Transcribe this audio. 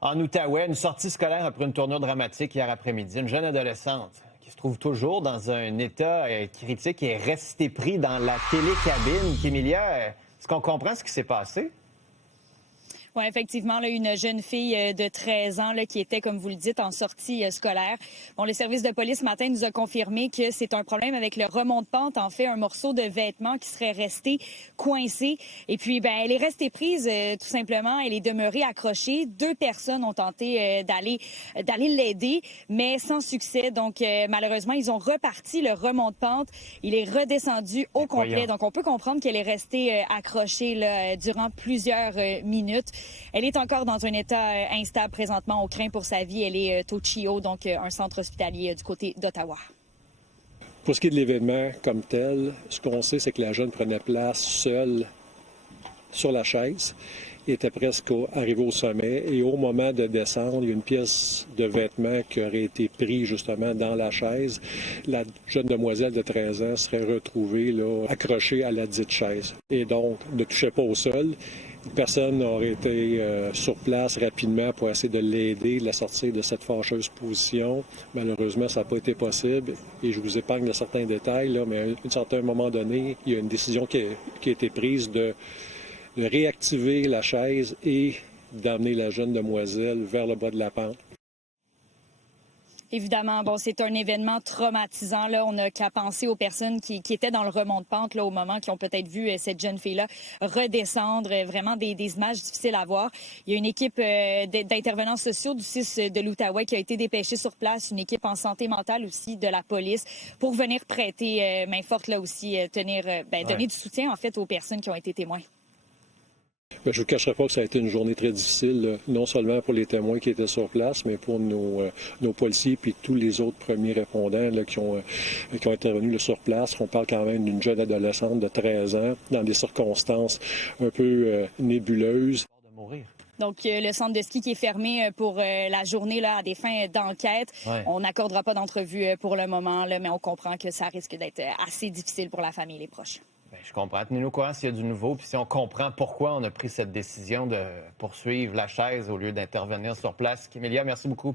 En Outaouais, une sortie scolaire après une tournure dramatique hier après-midi. Une jeune adolescente qui se trouve toujours dans un état critique et est restée prise dans la télécabine. Kémilia, est-ce qu'on comprend ce qui s'est passé? Oui, effectivement, là, une jeune fille de 13 ans là, qui était, comme vous le dites, en sortie scolaire. Bon, le service de police ce matin nous a confirmé que c'est un problème avec le remont de pente. En fait, un morceau de vêtement qui serait resté coincé. Et puis, ben, elle est restée prise, tout simplement. Elle est demeurée accrochée. 2 personnes ont tenté d'aller l'aider, mais sans succès. Donc, malheureusement, ils ont reparti le remont de pente. Il est redescendu au complet. Donc, on peut comprendre qu'elle est restée accrochée là, durant plusieurs minutes. Elle est encore dans un état instable présentement. On craint pour sa vie. Elle est au CHIO, donc un centre hospitalier du côté d'Ottawa. Pour ce qui est de l'événement comme tel, ce qu'on sait, c'est que la jeune prenait place seule sur la chaise, était presque arrivée au sommet. Et au moment de descendre, il y a une pièce de vêtement qui aurait été prise justement dans la chaise. La jeune demoiselle de 13 ans serait retrouvée là, accrochée à la dite chaise. Et donc, ne touchait pas au sol. Personne n'aurait été sur place rapidement pour essayer de l'aider, de la sortir de cette fâcheuse position. Malheureusement, ça n'a pas été possible. Et je vous épargne de certains détails, là, mais à un certain moment donné, il y a une décision qui a été prise de réactiver la chaise et d'amener la jeune demoiselle vers le bas de la pente. Évidemment, bon, c'est un événement traumatisant. Là, on n'a qu'à penser aux personnes qui étaient dans le remont de pente là, au moment, qui ont peut-être vu cette jeune fille-là redescendre. Vraiment des images difficiles à voir. Il y a une équipe d'intervenants sociaux du 6 de l'Outaouais qui a été dépêchée sur place, une équipe en santé mentale aussi de la police pour venir prêter main forte là aussi, donner du soutien en fait aux personnes qui ont été témoins. Je ne vous cacherai pas que ça a été une journée très difficile, non seulement pour les témoins qui étaient sur place, mais pour nos policiers et tous les autres premiers répondants là, qui ont intervenu là, sur place. On parle quand même d'une jeune adolescente de 13 ans, dans des circonstances un peu nébuleuses. Donc, le centre de ski qui est fermé pour la journée là, à des fins d'enquête. Ouais. On n'accordera pas d'entrevue pour le moment, là, mais on comprend que ça risque d'être assez difficile pour la famille et les proches. Bien, je comprends. Tenez-nous au courant s'il y a du nouveau, puis si on comprend pourquoi on a pris cette décision de poursuivre la chaise au lieu d'intervenir sur place. Kémilia, merci beaucoup.